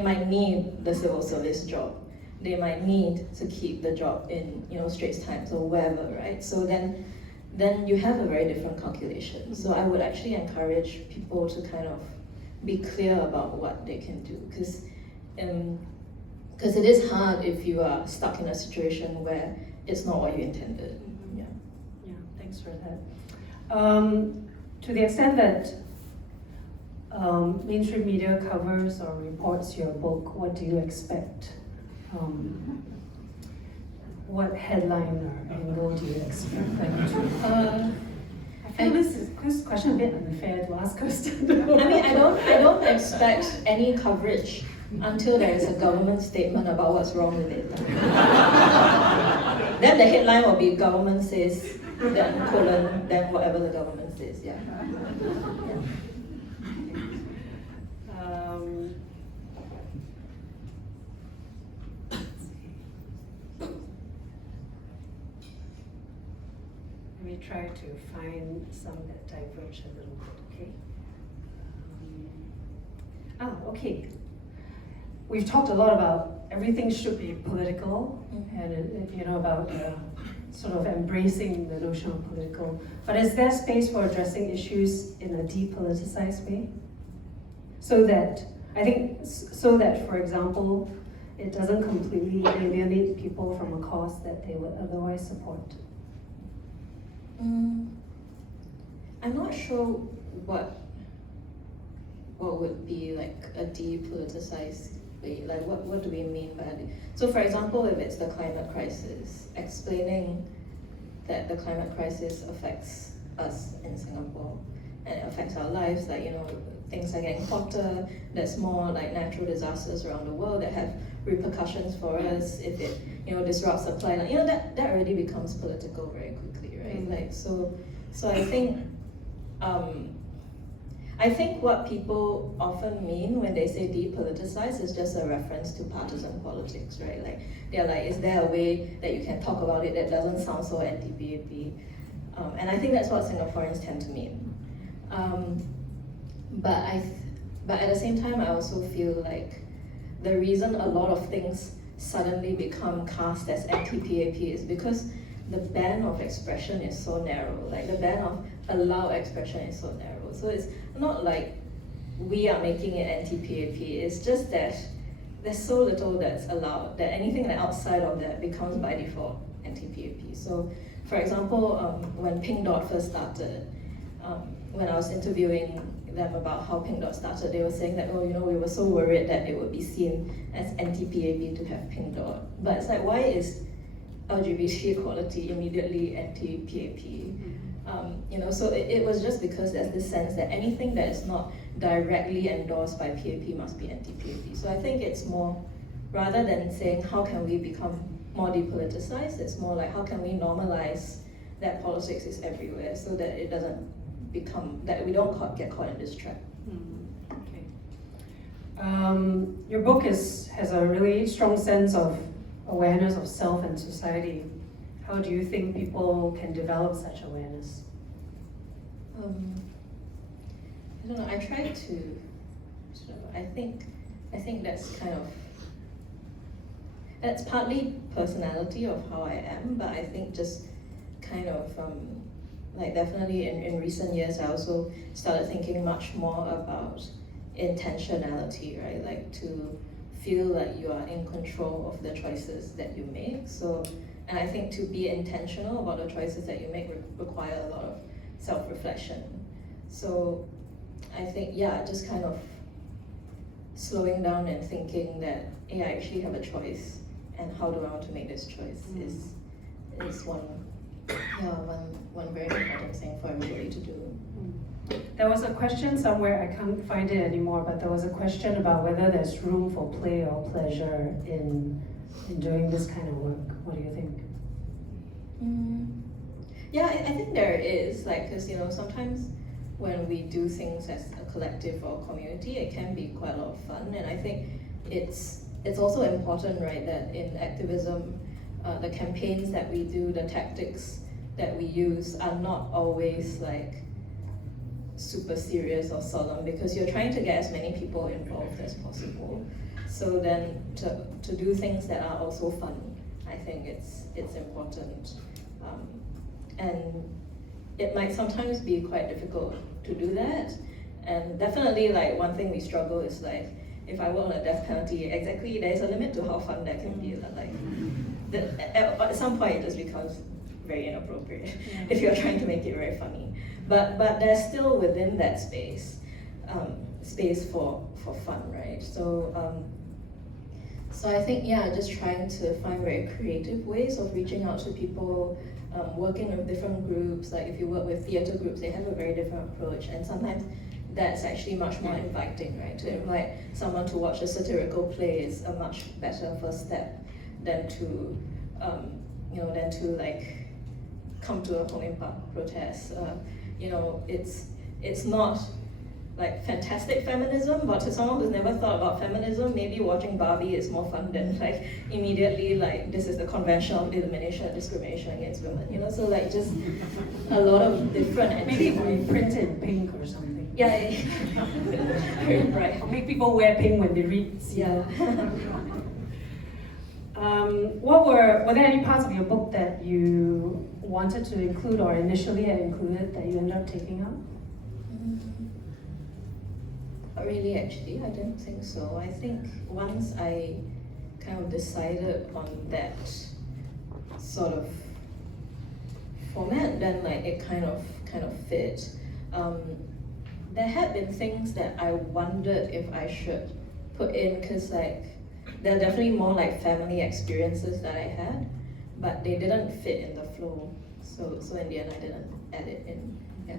might need the civil service job. They might need to keep the job in, Straits Times or wherever, right? So then you have a very different calculation. So I would actually encourage people to kind of be clear about what they can do, because it is hard if you are stuck in a situation where it's not what you intended. Yeah, thanks for that. To the extent that mainstream media covers or reports your book, what do you expect? What headline or angle do you expect them to? I feel this question a bit unfair to ask Kirsten. I mean, I don't expect any coverage until there is a government statement about what's wrong with it. Then the headline will be government says, then colon, then whatever the government says, yeah. Let me try to find some that diverge a little bit, okay? Okay. We've talked a lot about everything should be political, and about sort of embracing the notion of political. But is there space for addressing issues in a depoliticized way? So that, for example, it doesn't completely alienate people from a cause that they would otherwise support. I'm not sure what would be like a depoliticized way. Like what do we mean by it? So for example, if it's the climate crisis, explaining that the climate crisis affects us in Singapore and it affects our lives, like things are getting hotter, there's more like natural disasters around the world that have repercussions for us if it disrupts supply. Like, that already becomes political very quickly, right? Like so I think what people often mean when they say depoliticize is just a reference to partisan politics, right? Like they're like, is there a way that you can talk about it that doesn't sound so anti-PAP? And I think that's what Singaporeans tend to mean. But at the same time, I also feel like the reason a lot of things suddenly become cast as anti-PAP is because the band of expression is so narrow. Like the band of allowed expression is so narrow. So it's not like we are making it anti-PAP. It's just that there's so little that's allowed that anything that outside of that becomes by default anti-PAP. So, for example, when Pink Dot first started, when I was interviewing them about how Pink Dot started, they were saying that, we were so worried that it would be seen as anti-PAP to have Pink Dot. But it's like, why is LGBT equality immediately anti-PAP? So it was just because there's this sense that anything that is not directly endorsed by PAP must be anti-PAP. So I think it's more, rather than saying how can we become more depoliticized, it's more like how can we normalize that politics is everywhere so that it doesn't become, that we don't get caught in this trap. Okay. Your book has a really strong sense of awareness of self and society. How do you think people can develop such awareness? I don't know. I try to. I think that's kind of. That's partly personality of how I am, but I think just kind of like definitely in recent years I also started thinking much more about intentionality, right? Like to feel like you are in control of the choices that you make. So, and I think to be intentional about the choices that you make require a lot of self-reflection. So I think, yeah, just kind of slowing down and thinking that, hey, I actually have a choice, and how do I want to make this choice is one very important thing for everybody to do. There was a question somewhere, I can't find it anymore, but there was a question about whether there's room for play or pleasure in doing this kind of work. What do you think? Yeah, I think there is, like, because sometimes when we do things as a collective or community, it can be quite a lot of fun, and I think it's also important, right, that in activism, the campaigns that we do, the tactics that we use are not always like super serious or solemn, because you're trying to get as many people involved as possible. So then to do things that are also fun, I think it's important. And it might sometimes be quite difficult to do that. And definitely, like, one thing we struggle is like, if I work on a death penalty, exactly, there's a limit to how fun that can be. Like, at some point it just becomes very inappropriate if you're trying to make it very funny. But there's still within that space for fun, right? So I think, yeah, just trying to find very creative ways of reaching out to people, working with different groups. Like if you work with theatre groups, they have a very different approach, and sometimes that's actually much more inviting, right? To invite someone to watch a satirical play is a much better first step than to like come to a Hong Park protest. It's not like fantastic feminism, but to someone who's never thought about feminism, maybe watching Barbie is more fun than like immediately like this is the conventional elimination of discrimination against women. So like just a lot of different. Maybe we print it in pink or something. Yeah. Right. Or make people wear pink when they read. Yeah. Were there any parts of your book that you wanted to include or initially had included that you ended up taking out? Not really, actually. I don't think so. I think once I kind of decided on that sort of format, then like it kind of fit. There had been things that I wondered if I should put in, because like there are definitely more like family experiences that I had, but they didn't fit in the flow. So in the end, I didn't add it in. Yeah.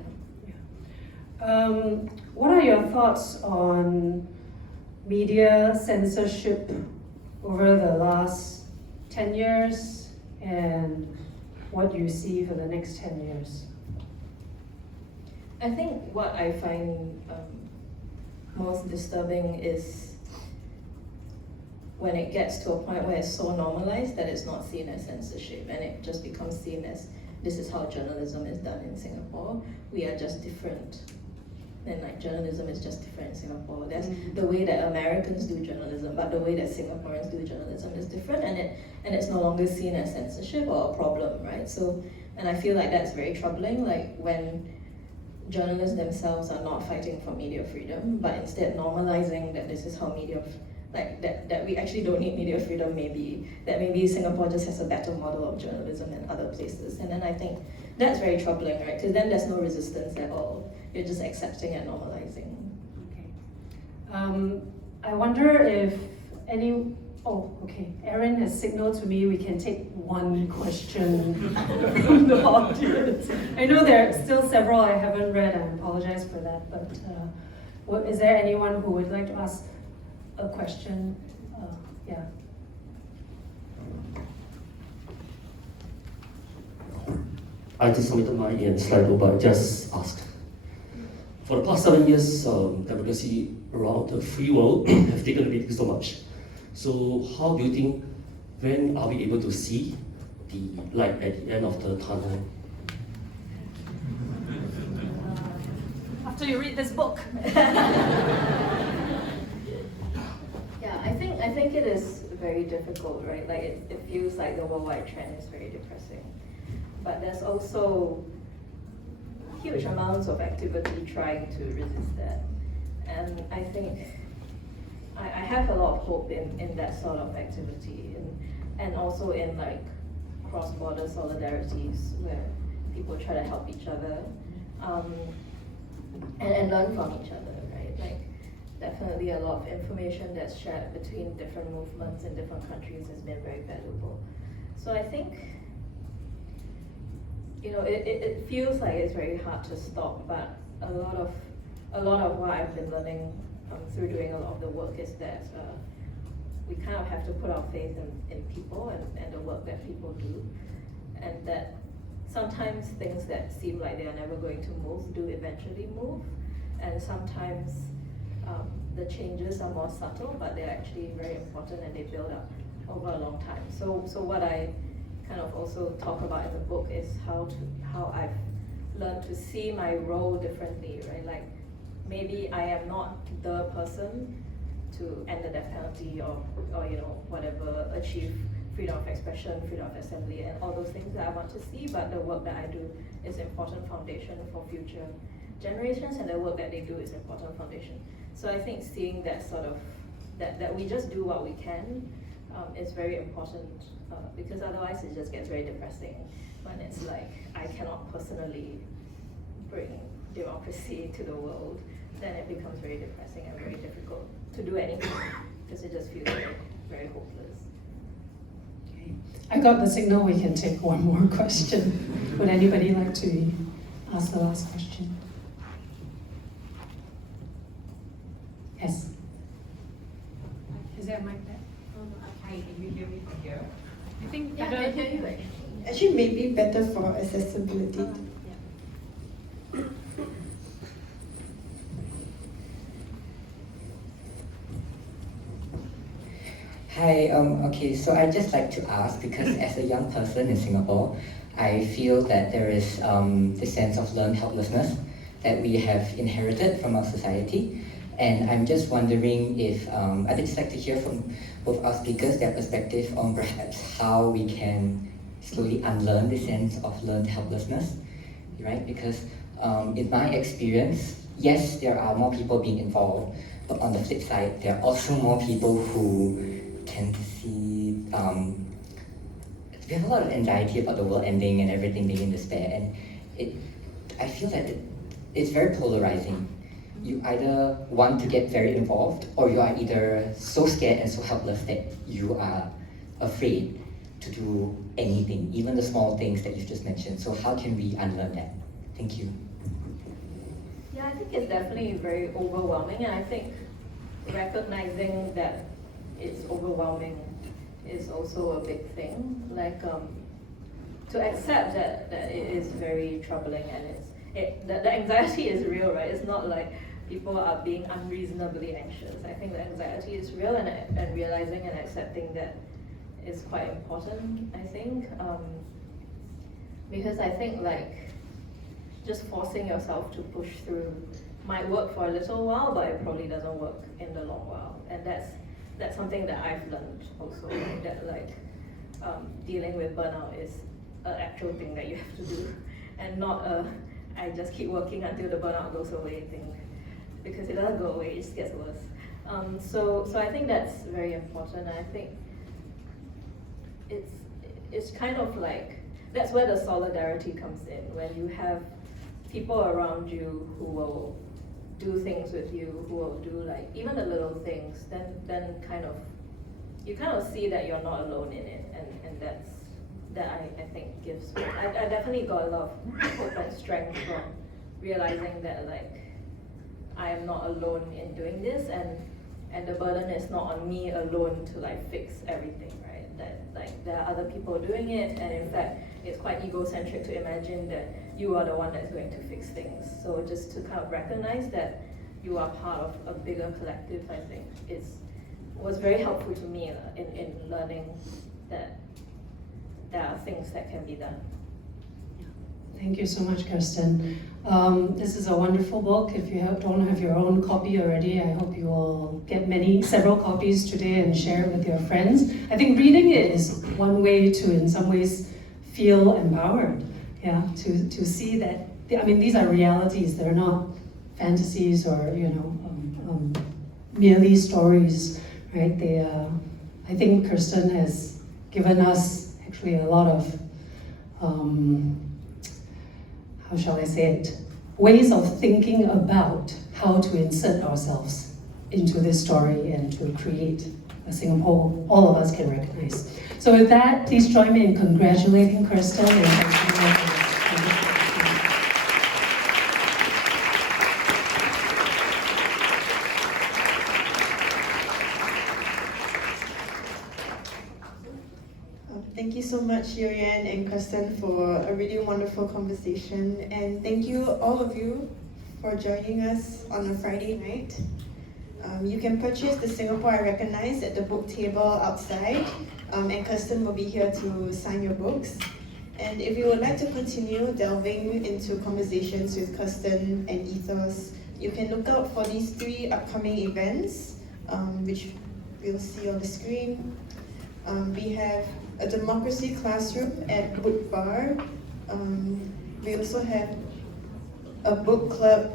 What are your thoughts on media censorship over the last 10 years and what you see for the next 10 years? I think what I find most disturbing is when it gets to a point where it's so normalized that it's not seen as censorship, and it just becomes seen as this is how journalism is done in Singapore. We are just different. And like journalism is just different in Singapore. There's the way that Americans do journalism, but the way that Singaporeans do journalism is different, and it's no longer seen as censorship or a problem, right? So, and I feel like that's very troubling, like when journalists themselves are not fighting for media freedom, but instead normalizing that this is how media, like that we actually don't need media freedom, that maybe Singapore just has a better model of journalism than other places. And then I think that's very troubling, right? Because then there's no resistance at all. You're just accepting and normalizing. Okay. I wonder if Erin has signaled to me we can take one question from the audience. I know there are still several I haven't read, I apologize for that, but is there anyone who would like to ask a question? Yeah. I just submitted my slide, but just asked. For the past 7 years, democracy around the free world have taken away so much. So how do you think when are we able to see the light at the end of the tunnel? After you read this book. Yeah, I think it is very difficult, right? Like it feels like the worldwide trend is very depressing. But there's also huge amounts of activity trying to resist that. And I think I have a lot of hope in that sort of activity and also in like cross-border solidarities where people try to help each other and learn from each other, right? Like definitely a lot of information that's shared between different movements in different countries has been very valuable. So I think, you know, it feels like it's very hard to stop, but a lot of what I've been learning through doing a lot of the work is that we kind of have to put our faith in people and the work that people do, and that sometimes things that seem like they are never going to move do eventually move, and sometimes the changes are more subtle, but they're actually very important and they build up over a long time. So what I kind of also talk about in the book is how I've learned to see my role differently, right? Like maybe I am not the person to end the death penalty or you know, whatever, achieve freedom of expression, freedom of assembly, and all those things that I want to see, but the work that I do is important foundation for future generations, and the work that they do is important foundation. So I think seeing that sort of, that we just do what we can is very important, because otherwise it just gets very depressing when it's like, I cannot personally bring democracy to the world. Then it becomes very depressing and very difficult to do anything because it just feels very, very hopeless. Okay. I got the signal we can take one more question. Would anybody like to ask the last question? Yes. Is there a mic there? Hi, can you hear me from here? I think Yeah, I hear you actually. Actually, maybe better for accessibility. Hi, okay, so I'd just like to ask, because as a young person in Singapore, I feel that there is this sense of learned helplessness that we have inherited from our society. And I'm just wondering if, I'd just like to hear from both our speakers, their perspective on perhaps how we can slowly unlearn the sense of learned helplessness, right? Because in my experience, yes, there are more people being involved, but on the flip side, there are also more people who tend to see, we have a lot of anxiety about the world ending and everything being in despair, and I feel that it's very polarizing. You either want to get very involved, or you are either so scared and so helpless that you are afraid to do anything, even the small things that you've just mentioned. So how can we unlearn that? Thank you. Yeah, I think it's definitely very overwhelming, and I think recognizing that it's overwhelming is also a big thing. Like to accept that it is very troubling, and the anxiety is real, right? It's not like people are being unreasonably anxious. I think the anxiety is real, and realizing and accepting that is quite important, I think. Because I think like just forcing yourself to push through might work for a little while, but it probably doesn't work in the long while. And that's something that I've learned also, that like dealing with burnout is an actual thing that you have to do, and not I just keep working until the burnout goes away thing, because it doesn't go away, it just gets worse. So I think that's very important. I think it's kind of like, that's where the solidarity comes in, when you have people around you who will do things with you, who will do like even the little things, then you kind of see that you're not alone in it, and that I think gives hope. I definitely got a lot of hope and strength from realizing that like I am not alone in doing this, and the burden is not on me alone to like fix everything, right? That like there are other people doing it, and in fact it's quite egocentric to imagine that you are the one that's going to fix things. So just to kind of recognize that you are part of a bigger collective, I think was very helpful to me in learning that there are things that can be done. Thank you so much, Kirsten. This is a wonderful book. If you don't have your own copy already, I hope you will get several copies today and share it with your friends. I think reading it is one way to, in some ways, feel empowered. Yeah, to see that. I mean, these are realities. They're not fantasies or merely stories, right? I think Kirsten has given us actually a lot of. How shall I say it, ways of thinking about how to insert ourselves into this story and to create a Singapore all of us can recognize. So with that, please join me in congratulating Kirsten and thank you all for this. Thank you so much, You Yenn and Kirsten, for a really wonderful conversation. And thank you, all of you, for joining us on a Friday night. You can purchase the Singapore I Recognize at the book table outside, and Kirsten will be here to sign your books. And if you would like to continue delving into conversations with Kirsten and Ethos, you can look out for these 3 upcoming events, which we'll see on the screen. We have a democracy classroom at Book Bar. We also have a book club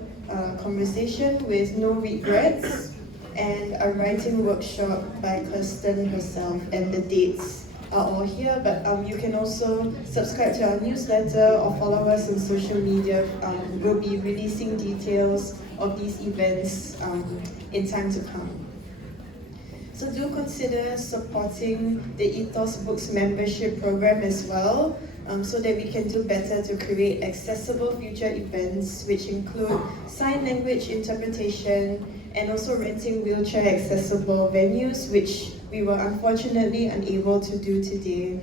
conversation with No Regrets and a writing workshop by Kirsten herself, and the dates are all here, but you can also subscribe to our newsletter or follow us on social media. We'll be releasing details of these events in time to come. So do consider supporting the Ethos Books membership program as well, so that we can do better to create accessible future events, which include sign language interpretation and also renting wheelchair accessible venues, which we were unfortunately unable to do today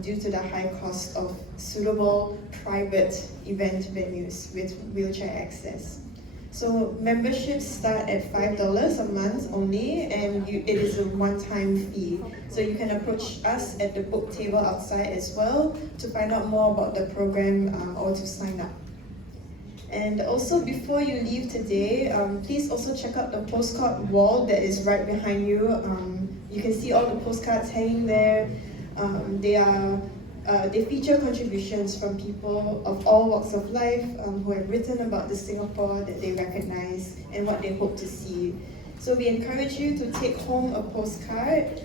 due to the high cost of suitable private event venues with wheelchair access. So memberships start at $5 a month only, and it is a one-time fee. So you can approach us at the book table outside as well to find out more about the program or to sign up. And also, before you leave today, please also check out the postcard wall that is right behind you. You can see all the postcards hanging there. They feature contributions from people of all walks of life who have written about the Singapore that they recognize and what they hope to see. So we encourage you to take home a postcard,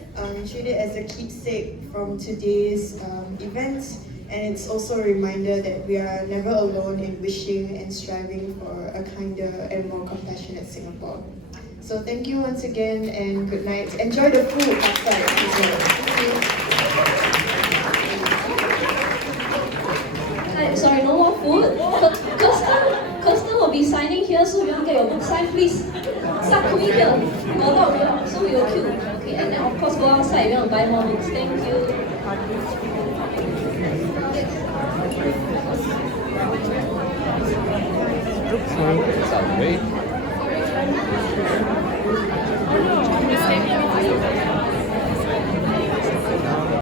treat it as a keepsake from today's event, and it's also a reminder that we are never alone in wishing and striving for a kinder and more compassionate Singapore. So thank you once again and good night. Enjoy the food outside as well. Thank you. Sorry, no more food? Kirsten will be signing here, so you want to get your book signed, please. Start coming here. Got a lot of you, so we will queue. Okay, and then of course go outside if you want to buy more books. Thank you. Sorry. Sounds great.